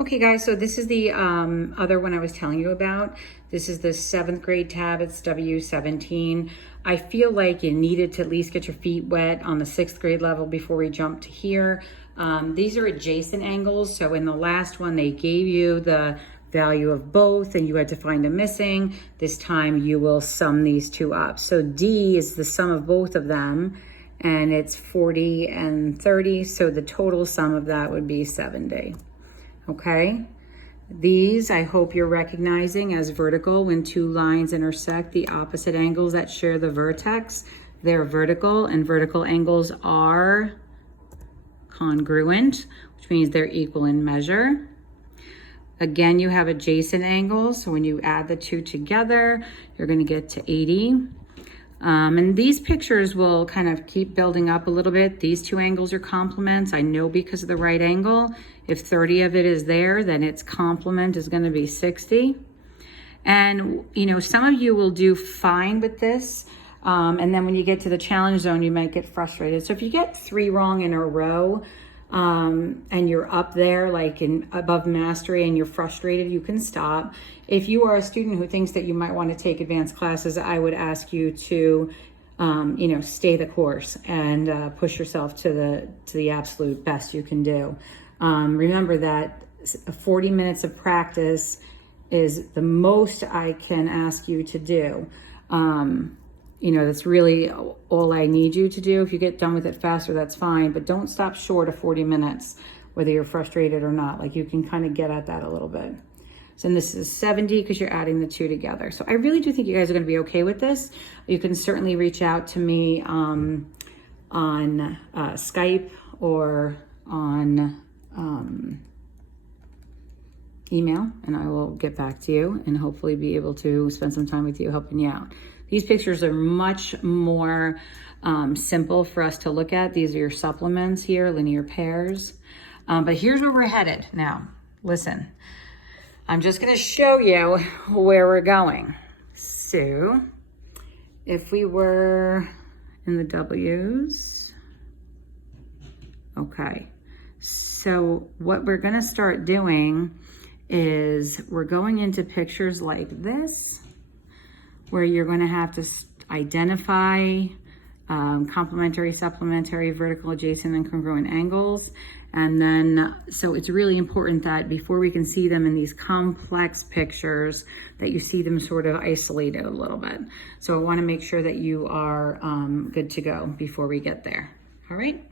Okay guys, so this is the other one I was telling you about. This is the 7th grade tab, it's W17. I feel like you needed to at least get your feet wet on the 6th grade level before we jump to here. These are adjacent angles, so in the last one they gave you the value of both and you had to find a missing. This time you will sum these two up. So D is the sum of both of them and it's 40 and 30, so the total sum of that would be 70. Okay, these I hope you're recognizing as vertical. When two lines intersect the opposite angles that share the vertex, they're vertical, and vertical angles are congruent, which means they're equal in measure. Again, you have adjacent angles, so when you add the two together, you're going to get to 80. And these pictures will kind of keep building up a little bit. These two angles are complements. I know because of the right angle. If 30 of it is there, then its complement is going to be 60. And, you know, some of you will do fine with this. And then when you get to the challenge zone, you might get frustrated. So if you get 3 wrong in a row, and you're up there like in above mastery and you're frustrated, you can stop. If you are a student who thinks that you might want to take advanced classes, I would ask you to you know, stay the course and push yourself to the absolute best you can do. Remember that 40 minutes of practice is the most I can ask you to do. You know, that's really all I need you to do. If you get done with it faster, that's fine, but don't stop short of 40 minutes, whether you're frustrated or not. Like, you can kind of get at that a little bit. So this is 70 because you're adding the two together. So I really do think you guys are going to be okay with this. You can certainly reach out to me on Skype or on email, and I will get back to you and hopefully be able to spend some time with you helping you out. These pictures are much more simple for us to look at. These are your supplements here, linear pairs. But here's where we're headed now. Listen, I'm just going to show you where we're going. So if we were in the W's, okay. So what we're going to start doing is we're going into pictures like this, where you're going to have to identify complementary, supplementary, vertical, adjacent, and congruent angles. And then, so it's really important that before we can see them in these complex pictures, that you see them sort of isolated a little bit. So I want to make sure that you are good to go before we get there. All right.